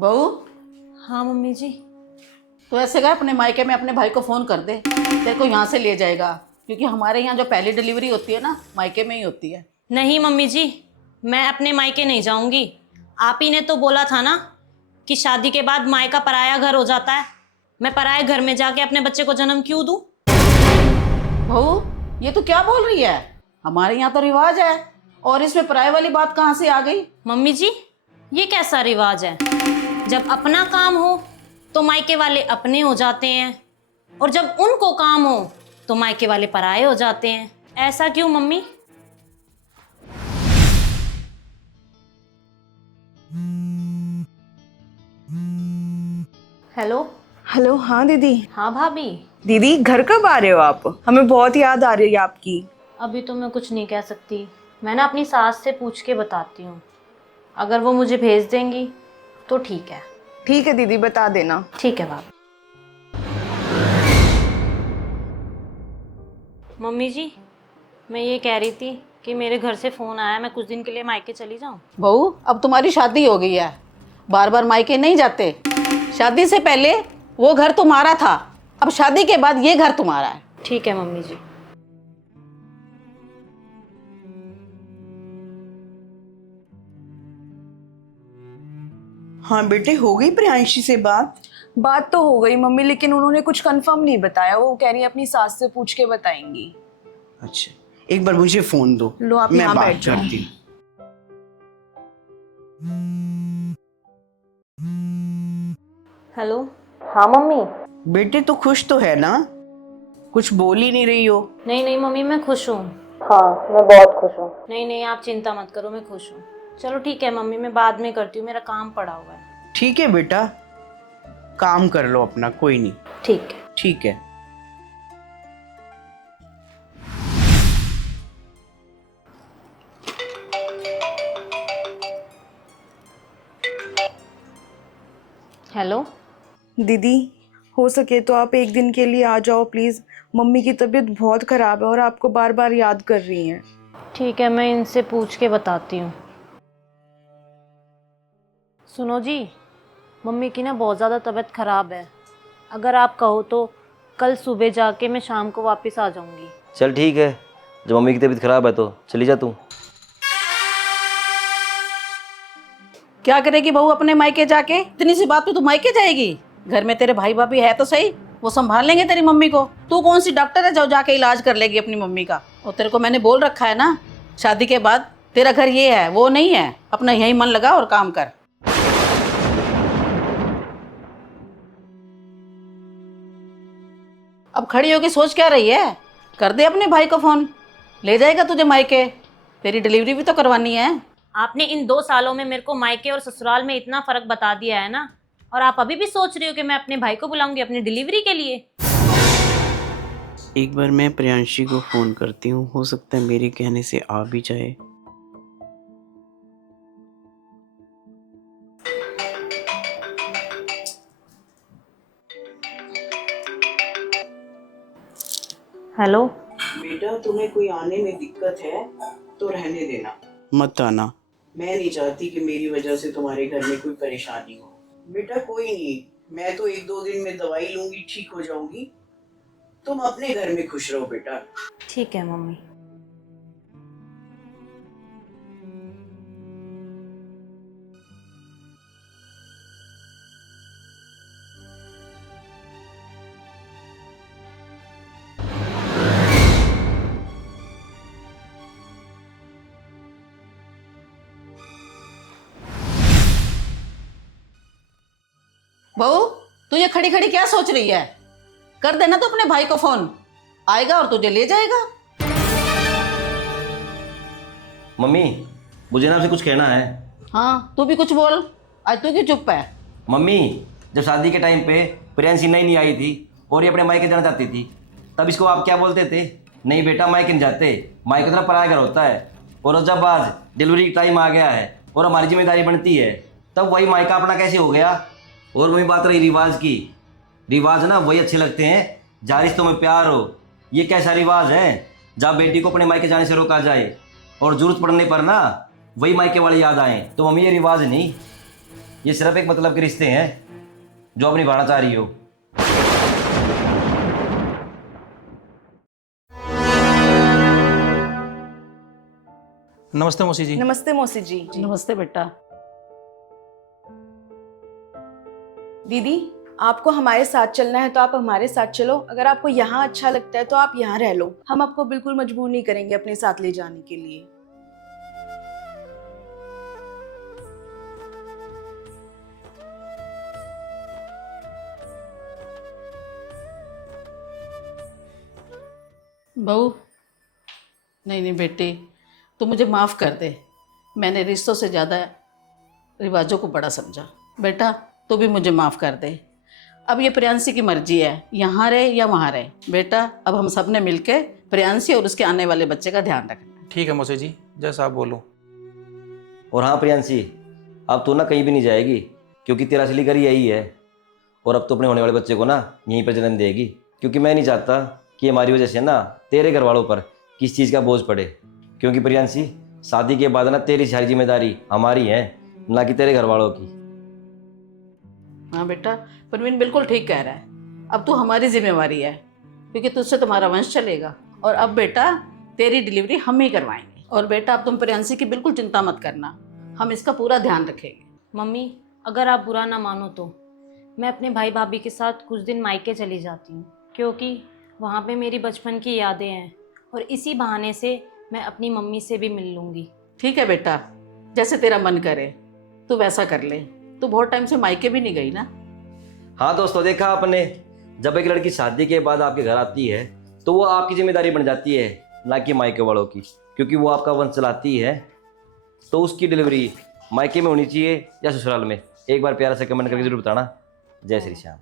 बहू, हाँ मम्मी जी। तो ऐसे कर अपने मायके में अपने भाई को फ़ोन कर दे, तेरे को यहाँ से ले जाएगा। क्योंकि हमारे यहाँ जो पहली डिलीवरी होती है ना, मायके में ही होती है। नहीं मम्मी जी, मैं अपने मायके नहीं जाऊंगी। आप ही ने तो बोला था ना कि शादी के बाद मायका पराया घर हो जाता है। मैं पराये घर में जाके अपने बच्चे को जन्म क्यों दूं? बहू, ये तो क्या बोल रही है? हमारे यहाँ तो रिवाज है, और इसमें पराये वाली बात कहाँ से आ गई? मम्मी जी, ये कैसा रिवाज है? जब अपना काम हो तो मायके वाले अपने हो जाते हैं, और जब उनको काम हो तो मायके वाले पराये हो जाते हैं। ऐसा क्यों मम्मी? हेलो। हेलो। हाँ दीदी। हाँ भाभी। दीदी घर कब आ रहे हो आप? हमें बहुत याद आ रही है आपकी। अभी तो मैं कुछ नहीं कह सकती। मैं ना अपनी सास से पूछ के बताती हूँ। अगर वो मुझे भेज देंगी तो ठीक है। ठीक है दीदी, बता देना। ठीक है भाभी। मम्मी जी, मैं ये कह रही थी कि मेरे घर से फ़ोन आया, मैं कुछ दिन के लिए मायके चली जाऊँ? बहू, अब तुम्हारी शादी हो गई है, बार बार मायके नहीं जाते। शादी से पहले वो घर तुम्हारा था, अब शादी के बाद ये घर तुम्हारा है। ठीक है मम्मी जी। हाँ बेटे, हो गई प्रियांशी से बात? बात तो हो गई मम्मी, लेकिन उन्होंने कुछ कंफर्म नहीं बताया। वो कह रही है अपनी सास से पूछ के बताएंगी। अच्छा, एक बार मुझे फोन दो, लो आप मैं यहाँ बात बैठ जाओ। करती हूँ। हेलो। हाँ मम्मी। बेटे तो खुश तो है ना? कुछ बोल ही नहीं रही हो। नहीं नहीं मम्मी, मैं खुश हूँ। हाँ, मैं बहुत खुश हूँ। नहीं नहीं, आप चिंता मत करो, मैं खुश हूँ। चलो ठीक है मम्मी, मैं बाद में करती हूँ, मेरा काम पड़ा हुआ है। ठीक है बेटा, काम कर लो अपना, कोई नहीं। ठीक है। ठीक है। हेलो। दीदी, हो सके तो आप एक दिन के लिए आ जाओ प्लीज। मम्मी की तबीयत बहुत खराब है और आपको बार बार याद कर रही हैं। ठीक है, मैं इनसे पूछ के बताती हूँ। सुनो जी, मम्मी की ना बहुत ज़्यादा तबीयत ख़राब है। अगर आप कहो तो कल सुबह जाके मैं शाम को वापस आ जाऊँगी। चल ठीक है, जब मम्मी की तबीयत खराब है तो चली जा तू। क्या करेगी बहू अपने मायके जाके? इतनी सी बात पे तू मायके जाएगी? घर में तेरे भाई भाभी है तो सही, वो संभाल लेंगे तेरी मम्मी को। तू कौन सी डॉक्टर है जो जाके इलाज कर लेगी अपनी मम्मी का? और तेरे को मैंने बोल रखा है ना, शादी के बाद तेरा घर ये है वो नहीं है। अपना यही मन लगा और काम कर। अब खड़ी होके सोच क्या रही है? कर दे अपने भाई को फोन, ले जाएगा तुझे मायके। तेरी डिलीवरी भी तो करवानी है। आपने इन 2 सालों में मेरे को मायके और ससुराल में इतना फ़र्क बता दिया है ना, और आप अभी भी सोच रही हो कि मैं अपने भाई को बुलाऊंगी अपनी डिलीवरी के लिए? एक बार मैं प्रियांशी को फोन करती हूँ, हो सकता है मेरे कहने से आ भी जाए। हेलो। बेटा, तुम्हें कोई आने में दिक्कत है तो रहने देना, मत आना। मैं नहीं चाहती कि मेरी वजह से तुम्हारे घर में कोई परेशानी हो। बेटा कोई नहीं, मैं तो 1-2 दिन में दवाई लूंगी, ठीक हो जाऊंगी। तुम अपने घर में खुश रहो बेटा। ठीक है मम्मी। बहू, तू ये खड़ी खड़ी क्या सोच रही है? कर देना तो अपने भाई को फोन, आएगा और तुझे ले जाएगा। मम्मी, मुझे ना आपसे कुछ कहना है। हाँ, तू भी कुछ बोल, आज तू क्यों चुप है? मम्मी, जब शादी के टाइम पे प्रियांशी नहीं आई थी और ये अपने मायके जाना चाहती थी, तब इसको आप क्या बोलते थे? नहीं बेटा, मायके नहीं जाते, मायके तरफ पराया घर होता है। और जब आज डिलीवरी टाइम आ गया है और हमारी जिम्मेदारी बनती है, तब वही मायका अपना कैसे हो गया? और वही बात रही रिवाज की, रिवाज ना वही अच्छे लगते हैं जहाँ रिश्तों में प्यार हो। ये कैसा रिवाज है जहाँ बेटी को अपने मायके जाने से रोका जाए और जरूरत पड़ने पर ना वही मायके वाली याद आए? तो मम्मी, ये रिवाज नहीं। ये सिर्फ एक मतलब के रिश्ते हैं जो आप निभाना चाह रही हो। नमस्ते मौसी जी। नमस्ते मौसी जी। नमस्ते बेटा। दीदी, आपको हमारे साथ चलना है तो आप हमारे साथ चलो। अगर आपको यहाँ अच्छा लगता है तो आप यहाँ रह लो। हम आपको बिल्कुल मजबूर नहीं करेंगे अपने साथ ले जाने के लिए। बहू, नहीं नहीं बेटी, तू मुझे माफ़ कर दे। मैंने रिश्तों से ज़्यादा रिवाजों को बड़ा समझा। बेटा तू भी मुझे माफ़ कर दे। अब ये प्रियांशी की मर्जी है, यहाँ रहे या वहाँ रहे। बेटा अब हम सब ने मिलकर प्रियांशी और उसके आने वाले बच्चे का ध्यान रखना है। ठीक है मौसी जी, जैसा आप बोलो। और हाँ प्रियांशी, अब तू ना कहीं भी नहीं जाएगी, क्योंकि तेरा असली घर यही है। और अब तो अपने होने वाले बच्चे को ना यहीं पर जन्म देगी, क्योंकि मैं नहीं चाहता कि हमारी वजह से ना तेरे घर वालों पर किस चीज़ का बोझ पड़े। क्योंकि प्रियांशी, शादी के बाद ना तेरी सारी जिम्मेदारी हमारी है, ना कि तेरे घर वालों की। हाँ बेटा, प्रवीण बिल्कुल ठीक कह रहा है। अब तू हमारी जिम्मेवारी है, क्योंकि तुझसे तुम्हारा वंश चलेगा। और अब बेटा तेरी डिलीवरी हम ही करवाएंगे। और बेटा अब तुम प्रियांशी की बिल्कुल चिंता मत करना, हम इसका पूरा ध्यान रखेंगे। मम्मी, अगर आप बुरा ना मानो तो मैं अपने भाई भाभी के साथ कुछ दिन मायके चली जाती हूँ, क्योंकि वहाँ पे मेरी बचपन की यादें हैं और इसी बहाने से मैं अपनी मम्मी से भी मिल लूँगी। ठीक है बेटा, जैसे तेरा मन करे तू वैसा कर ले। तू बहुत टाइम से मायके भी नहीं गई ना। हाँ दोस्तों, देखा आपने, जब एक लड़की शादी के बाद आपके घर आती है तो वो आपकी जिम्मेदारी बन जाती है, ना कि मायके वालों की। क्योंकि वो आपका वंश चलाती है, तो उसकी डिलीवरी मायके में होनी चाहिए या ससुराल में। एक बार प्यारा से कमेंट करके जरूर बताना। जय श्री श्याम।